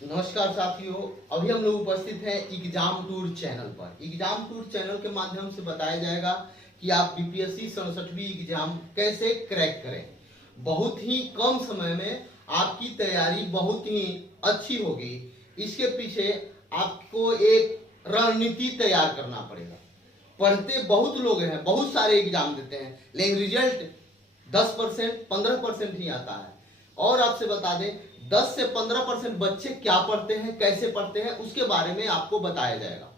नमस्कार साथियों, अभी हम लोग उपस्थित हैं एग्जाम टूर चैनल पर। एग्जाम टूर चैनल के माध्यम से बताया जाएगा कि आप बीपीएससी 67वीं एग्जाम कैसे क्रैक करें। बहुत ही कम समय में आपकी तैयारी बहुत ही अच्छी होगी। इसके पीछे आपको एक रणनीति तैयार करना पड़ेगा। पढ़ते बहुत लोग हैं, बहुत सारे एग्जाम देते हैं, लेकिन रिजल्ट 10% 15% ही आता है। और आपसे बता दें 10 से 15% बच्चे क्या पढ़ते हैं, कैसे पढ़ते हैं, उसके बारे में आपको बताया जाएगा।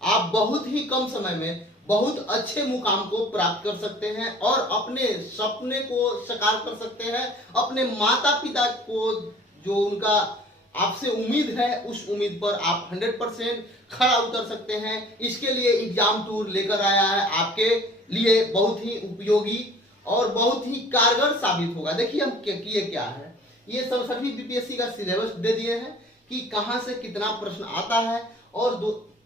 आप बहुत ही कम समय में बहुत अच्छे मुकाम को प्राप्त कर सकते हैं और अपने सपने को साकार कर सकते हैं। अपने माता पिता को जो उनका आपसे उम्मीद है, उस उम्मीद पर आप 100% खड़ा उतर सकते हैं। इसके लिए एग्जाम टूर लेकर आया है आपके लिए, बहुत ही उपयोगी और बहुत ही कारगर साबित होगा। देखिए हम किए क्या है, ये 67वीं बीपीएससी का सिलेबस दे दिए हैं कि कहां से कितना प्रश्न आता है, और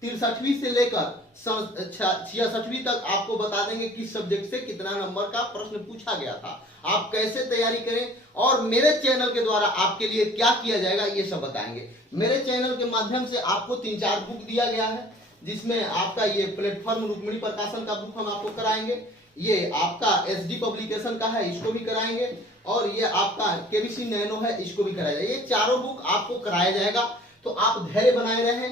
63वीं से लेकर 66वीं तक आपको बता देंगे किस सब्जेक्ट से कितना नंबर का प्रश्न पूछा गया था, आप कैसे तैयारी करें, और मेरे चैनल के द्वारा आपके लिए क्या किया जाएगा ये सब बताएंगे। मेरे चैनल के माध्यम से आपको 3-4 बुक दिया गया है, जिसमें आपका ये प्लेटफॉर्म रुक्मिणी प्रकाशन का बुक हम आपको कराएंगे, ये आपका एसडी पब्लिकेशन का है, इसको भी कराएंगे, और ये आपका केबीसी नैनो है, इसको भी कराया जाएगा। ये चारों बुक आपको कराया जाएगा। तो आप धैर्य बनाए रहें,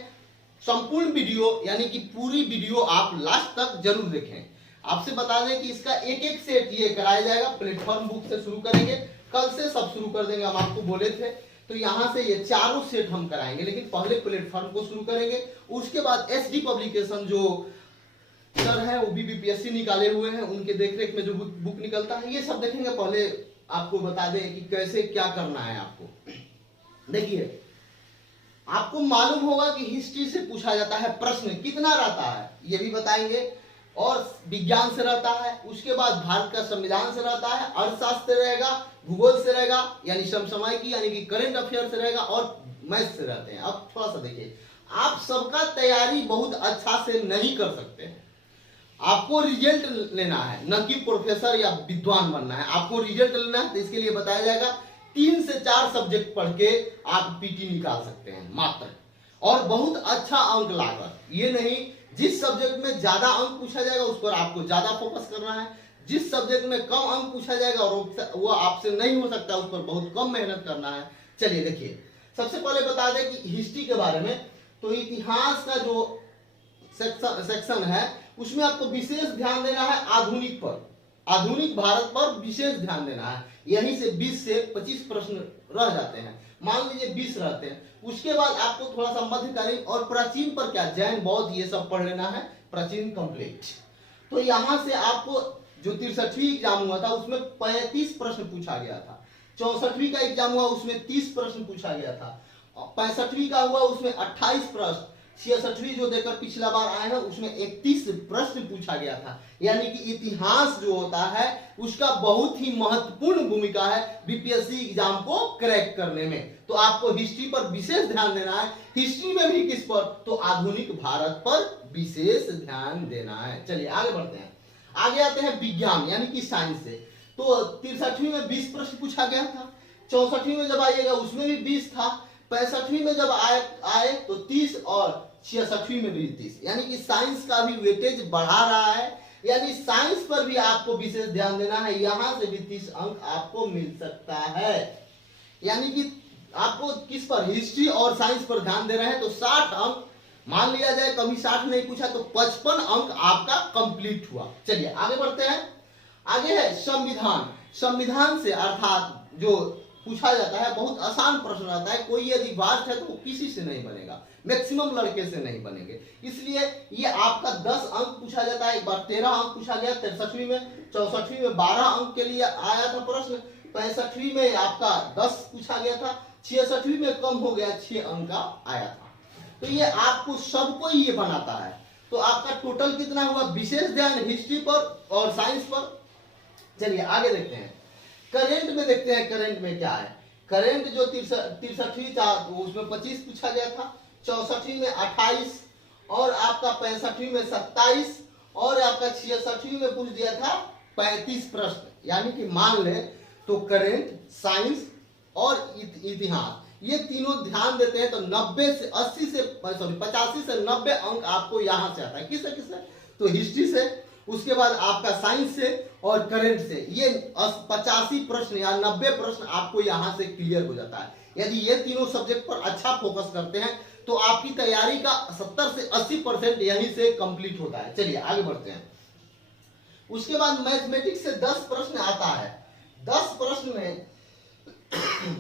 संपूर्ण वीडियो यानी कि पूरी वीडियो आप लास्ट तक जरूर देखें। आपसे बता दें कि इसका एक एक सेट ये कराया जाएगा। प्लेटफॉर्म बुक से शुरू करेंगे, कल से सब शुरू कर देंगे, हम आपको बोले थे। तो यहां से ये चारों सेट हम कराएंगे, लेकिन पहले प्लेटफॉर्म को शुरू करेंगे। उसके बाद एसडी पब्लिकेशन जो सर है वो भी बीपीएससी निकाले हुए हैं, उनके देखरेख में जो बुक निकलता है, ये सब देखेंगे। पहले आपको बता दें कि कैसे क्या करना है आपको। देखिए, आपको मालूम होगा कि हिस्ट्री से पूछा जाता है प्रश्न, कितना रहता है ये भी बताएंगे, और विज्ञान से रहता है। उसके बाद भारत का संविधान से रहता है, अर्थशास्त्र रहेगा, भूगोल से रहेगा यानी समसामयिकी यानी कि करंट अफेयर से रहेगा, और मैथ से रहते हैं। अब थोड़ा सा देखिए, आप सबका तैयारी बहुत अच्छा से नहीं कर सकते हैं। आपको रिजल्ट लेना है, न कि प्रोफेसर या विद्वान बनना है। आपको रिजल्ट लेना है, तो इसके लिए बताया जाएगा 3 से 4 सब्जेक्ट पढ़ के आप पीटी निकाल सकते हैं मात्र, और बहुत अच्छा अंक लाकर। ये नहीं जिस सब्जेक्ट में ज्यादा अंक पूछा जाएगा उस पर आपको ज्यादा फोकस करना है, जिस सब्जेक्ट में कम अंक पूछा जाएगा और वो आपसे नहीं हो सकता उस पर बहुत कम मेहनत करना है। चलिए देखिए, सबसे पहले बता दें कि हिस्ट्री के बारे में, तो इतिहास का जो सेक्शन है उसमें आपको विशेष ध्यान देना है आधुनिक पर, आधुनिक भारत पर विशेष ध्यान देना है। यहीं से 20 से 25 प्रश्न रह जाते हैं, मान लीजिए 20 रहते हैं। उसके बाद आपको थोड़ा सा मध्यकालीन और प्राचीन पर, क्या जैन बौद्ध ये सब पढ़ लेना है, प्राचीन कंप्लीट। तो यहां से आपको जो 63वीं एग्जाम हुआ था उसमें 35 प्रश्न पूछा गया था, 64वीं का एग्जाम हुआ उसमें 30 प्रश्न पूछा गया था, 65वीं का हुआ उसमें 28 प्रश्न, 66वीं जो देकर पिछला बार आए हैं उसमें 31 प्रश्न पूछा गया था। यानी कि इतिहास जो होता है उसका बहुत ही महत्वपूर्ण भूमिका है बीपीएससी एग्जाम को क्रैक करने में। तो आपको हिस्ट्री पर विशेष ध्यान देना है। हिस्ट्री में भी किस पर, तो आधुनिक भारत पर विशेष ध्यान देना है। चलिए आगे बढ़ते हैं। आगे आते हैं विज्ञान यानी कि साइंस से। तो 63वीं में 20 प्रश्न पूछा गया था, 64वीं में जब आइएगा उसमें भी 20 था, 65वीं में जब आए तो 30, और 66वीं में भी 30। यानी कि साइंस का भी वेटेज बढ़ा रहा है, यानी साइंस पर भी आपको विशेष ध्यान देना है। यहां से भी 30 अंक आपको मिल सकता है। यानी कि आपको किस पर, हिस्ट्री और साइंस पर ध्यान दे रहे हैं तो 60 अंक मान लिया जाए, कभी 60 नहीं पूछा तो 55 अंक आपका कंप्लीट हुआ। चलिए आगे बढ़ते हैं। आगे है संविधान। संविधान से अर्थात जो पूछा जाता है बहुत आसान प्रश्न रहता है, कोई यदि वास्ट है तो वो किसी से नहीं बनेगा, मैक्सिमम लड़के से नहीं बनेंगे, इसलिए ये आपका 10 अंक पूछा जाता है। एक बार 13 अंक पूछा गया 63वीं में, 64वीं में 12 अंक के लिए आया था प्रश्न, 65वीं में आपका 10 पूछा गया था, 66वीं में कम हो गया, 6 अंक का आया था। तो ये आपको सबको ये बनाता है। तो आपका टोटल कितना हुआ, विशेष ध्यान हिस्ट्री पर और साइंस पर। चलिए आगे देखते हैं। करंट में देखते हैं, करंट में क्या है। करंट जो 63वीं था उसमें 25 पूछा गया था, 64वीं में 28, और आपका 65वीं में 27, और आपका 66वीं में पूछ दिया था 35 प्रश्न। यानी कि मान ले तो करंट, साइंस और इतिहास ये तीनों ध्यान देते हैं तो 85 से 90 अंक आपको यहां से आता है। किससे किससे? तो हिस्ट्री से, उसके बाद आपका साइंस से और करंट से। ये 85 प्रश्न या 90 प्रश्न आपको यहां से क्लियर हो जाता है। यदि ये तीनों सब्जेक्ट पर अच्छा फोकस करते हैं तो आपकी तैयारी का 70 से 80% यहीं से कंप्लीट होता है। चलिए आगे बढ़ते हैं। उसके बाद मैथमेटिक्स से 10 प्रश्न आता है। 10 प्रश्न में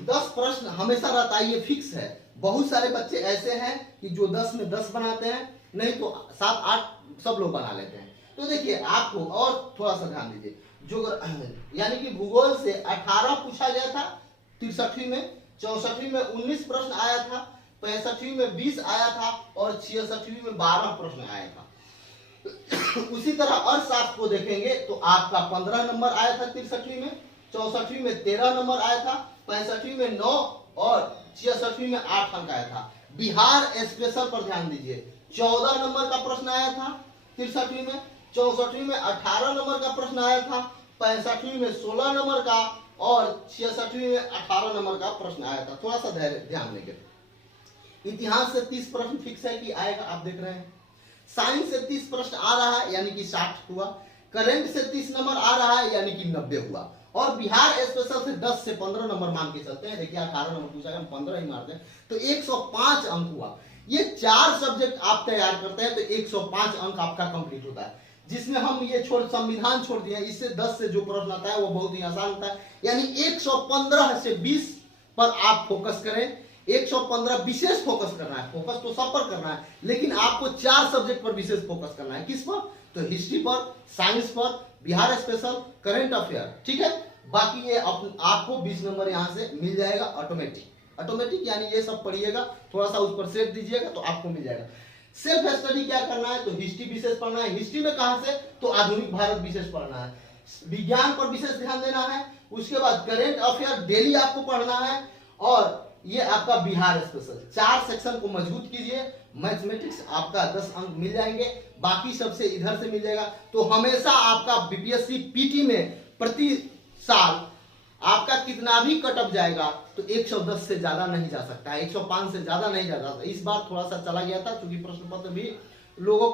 10 प्रश्न हमेशा रहता है, ये फिक्स है। बहुत सारे बच्चे ऐसे हैं कि जो 10 में 10 बनाते हैं, नहीं तो 7 8 सब लोग बना लेते हैं। तो देखिए आपको और थोड़ा सा ध्यान दीजिए, जो यानी कि भूगोल से 18 पूछा गया था 63 में, 64 में 19 प्रश्न आया था, 65 में 20 आया था और 66 में 12 प्रश्न आया था। उसी तरह अर्थशास्त्र को देखेंगे तो आपका 15 नंबर आया था 63 में, 64 में 13 नंबर आया था, 65 में 9 और 66 में 8 अंक आया था। बिहार स्पेशल पर ध्यान दीजिए, 14 नंबर का प्रश्न आया था 63 में, 64 में 18 नंबर का प्रश्न आया था, 65 में 16 नंबर का और 66 में 18 नंबर का प्रश्न आया था। थोड़ा सा ध्यान देंगे। इतिहास से 30 प्रश्न फिक्स है कि आएगा, आप देख रहे हैं। साइंस से 30 प्रश्न आ रहा है यानी कि 60 हुआ। करंट से 30 नंबर आ रहा है यानी कि 90 हुआ। और बिहार स्पेशल से 10 से 15 नंबर मान के चलते हैं। देखिए 18 नंबर पूछा, हम 15 ही मारते हैं तो 105 अंक हुआ। ये 4 सब्जेक्ट आप तैयार करते हैं तो 105 अंक आपका कंप्लीट होता है। जिसमें हम ये संविधान छोड़ दिए, इससे 10 से जो प्रश्न आता है वो बहुत ही आसान होता है। यानी 115 से 20 पर आप फोकस करें। 115 विशेष फोकस करना है। फोकस तो सब पर करना है, लेकिन आपको 4 सब्जेक्ट पर विशेष फोकस करना है। किस पर? तो हिस्ट्री पर, साइंस पर, बिहार स्पेशल, करंट अफेयर, ठीक है। बाकी ये आपको 20 नंबर यहां से मिल जाएगा ऑटोमेटिक यानी ये सब पढ़िएगा, थोड़ा सा उस पर सेट दीजिएगा तो आपको मिल जाएगा। सेल्फ स्टडी क्या करना है? तो हिस्ट्री विशेष पढ़ना है। हिस्ट्री में कहां से? तो आधुनिक भारत विशेष पढ़ना है। विज्ञान पर विशेष ध्यान देना है। उसके बाद करंट अफेयर डेली आपको पढ़ना है। और ये आपका बिहार स्पेशल, 4 सेक्शन को मजबूत कीजिए। मैथमेटिक्स आपका 10 अंक मिल जाएंगे, बाकी सबसे इधर से मिल जाएगा। तो हमेशा आपका बीपीएससी पीटी में प्रति साल आपका कितना भी कटअप जाएगा तो 110 से ज्यादा नहीं जा सकता है, 105 से ज्यादा नहीं जा सकता। इस बार थोड़ा सा चला गया था क्योंकि प्रश्न पत्र भी लोगों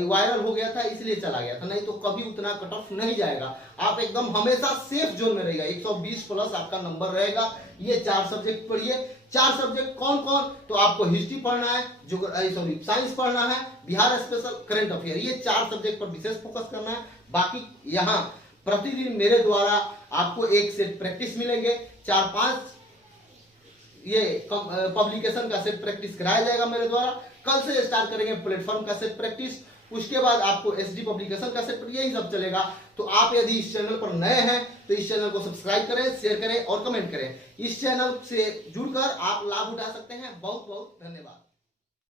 वायरल हो गया था, इसलिए चला गया था, नहीं तो कभी उतना कट ऑफ नहीं जाएगा। आप एकदम हमेशा सेफ जोन में रहेगा, 120 प्लस आपका नंबर रहेगा। ये 4 सब्जेक्ट पढ़िए। 4 सब्जेक्ट कौन कौन? तो आपको हिस्ट्री पढ़ना है, साइंस पढ़ना है, बिहार स्पेशल, करंट अफेयर, ये 4 सब्जेक्ट पर विशेष फोकस करना है। बाकी यहाँ प्रतिदिन मेरे द्वारा आपको एक सेट प्रैक्टिस मिलेंगे, 4-5 ये पब्लिकेशन का सेट प्रैक्टिस कराया जाएगा मेरे द्वारा। कल से स्टार्ट करेंगे प्लेटफॉर्म का सेट प्रैक्टिस, उसके बाद आपको एसडी पब्लिकेशन का सेट, यही सब चलेगा। तो आप यदि इस चैनल पर नए हैं तो इस चैनल को सब्सक्राइब करें, शेयर करें और कमेंट करें। इस चैनल से जुड़कर आप लाभ उठा सकते हैं। बहुत बहुत धन्यवाद।